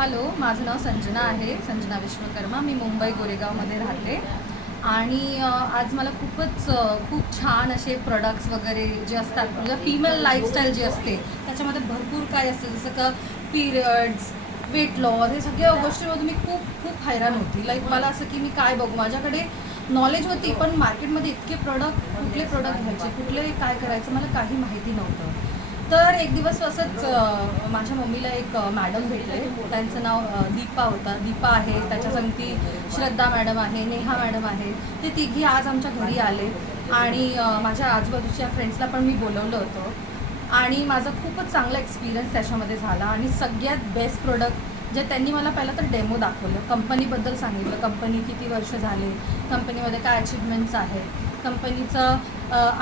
Hello, माझं नाव संजना आहे, संजना विश्वकर्मा. मी मुंबई गोरेगावमध्ये राहते आणि आज मला खूप छान असे प्रोडक्ट्स वगैरे जे असतात, म्हणजे फिमेल लाईफस्टाईल जी असते त्याच्यामध्ये भरपूर काय असतं, जसं का पिरियड्स, वेट लॉस, हे सगळ्या गोष्टींमधून मी खूप हैराण होती. लाईक मला असं की मी काय बघू, माझ्याकडे नॉलेज होती पण मार्केटमध्ये इतके कुठले प्रोडक्ट घ्यायचे, कुठले काय करायचं मला काही माहिती नव्हतं. तर एक दिवस असंच माझ्या मम्मीला एक मॅडम भेटले. त्यांचं नाव दीपा होता. दीपा आहे, त्याच्या संगती श्रद्धा मॅडम आहे, नेहा मॅडम आहे. ते तिघी आज आमच्या घरी आले आणि माझ्या आजूबाजूच्या फ्रेंड्सला पण मी बोलवलं होतं आणि माझा खूपच चांगला एक्सपिरियन्स त्याच्यामध्ये झाला. आणि सगळ्यात बेस्ट प्रोडक्ट जे त्यांनी मला पहिलं तर डेमो दाखवलं, कंपनीबद्दल सांगितलं, कंपनी किती वर्ष झाले, कंपनीमध्ये काय अचिव्हमेंट्स आहेत, कंपनीचं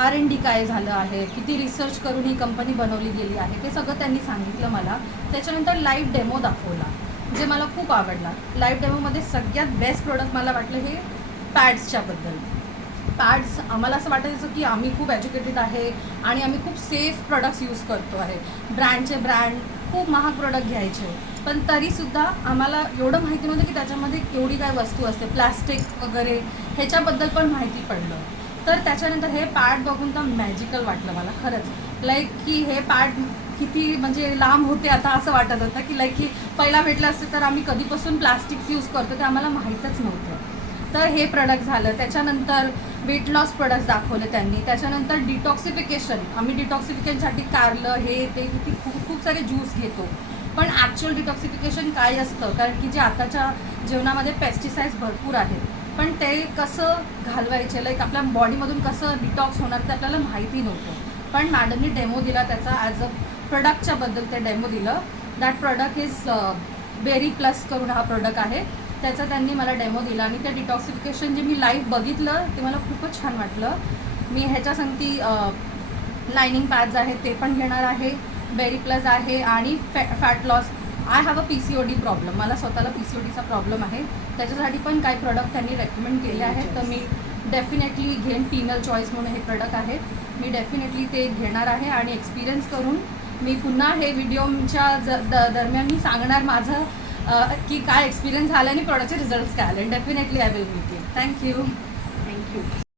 R&D काय झालं आहे, किती रिसर्च करून ही कंपनी बनवली गेली आहे, ते सगळं त्यांनी सांगितलं मला. त्याच्यानंतर लाईव्ह डेमो दाखवला, जे मला खूप आवडला. लाईव्ह डेमोमध्ये सगळ्यात बेस्ट प्रोडक्ट मला वाटलं हे पॅड्सच्याबद्दल. पॅड्स आम्हाला असं वाटायचं की आम्ही खूप एज्युकेटेड आहे आणि आम्ही खूप सेफ प्रोडक्ट्स यूज करतो आहे. ब्रँड खूप महाग प्रोडक्ट घ्यायचे, पण तरीसुद्धा आम्हाला एवढं माहिती नव्हतं की त्याच्यामध्ये केवढी काय वस्तू असते, प्लॅस्टिक वगैरे ह्याच्याबद्दल पण माहिती पडलं. तर त्याच्यानंतर हे पॅड बघून तर मॅजिकल वाटलं मला खरंच. लाईक की हे पॅड किती म्हणजे लांब होते आता असं वाटत होतं की लाईक की पहिला भेटलं असतं तर आम्ही कधीपासून प्लास्टिक यूज करतो ते आम्हाला माहीतच नव्हतं. तर हे प्रोडक्ट झालं. त्याच्यानंतर वेट लॉस प्रोडक्ट्स दाखवले त्यांनी. त्याच्यानंतर डिटॉक्सिफिकेशन, आम्ही डिटॉक्सिफिकेशनसाठी कारलं हे ते किती खूप सारे ज्यूस घेतो, पण ॲक्च्युअल डिटॉक्सिफिकेशन काय असतं, कारण की जे आताच्या जेवणामध्ये पेस्टिसाइड्स भरपूर आहेत, पण ते कसं घालवायचे, लाईक आपल्या बॉडीमधून कसं डिटॉक्स होणार ते आपल्याला माहिती नव्हतं. पण मॅडमनी डेमो दिला त्याचा, ॲज अ प्रोडक्टच्याबद्दल ते डेमो दिलं. That product is very plus करून हा प्रोडक्ट आहे, त्याचा त्यांनी मला डेमो दिला. आणि ते डिटॉक्सिफिकेशन जे मी लाईव्ह बघितलं ते मला खूपच छान वाटलं. मी ह्याच्या संगती लायनिंग पॅड्स आहेत ते पण घेणार आहे, बेरी प्लस आहे आणि fat loss. I have a PCOD problem, मला स्वतःला PCODचा प्रॉब्लेम आहे, त्याच्यासाठी पण काही प्रोडक्ट त्यांनी रेकमेंड केले आहेत. तर मी डेफिनेटली घेईन. फिमेल चॉईस म्हणून हे प्रोडक्ट आहे, मी डेफिनेटली ते घेणार आहे. आणि एक्सपिरियन्स करून मी पुन्हा हे व्हिडिओच्या दरम्यान मी सांगणार माझं की काय एक्सपिरियन्स झाला आणि प्रोडक्टचे रिझल्ट्स काय आले. Definitely I will meet you. Thank you.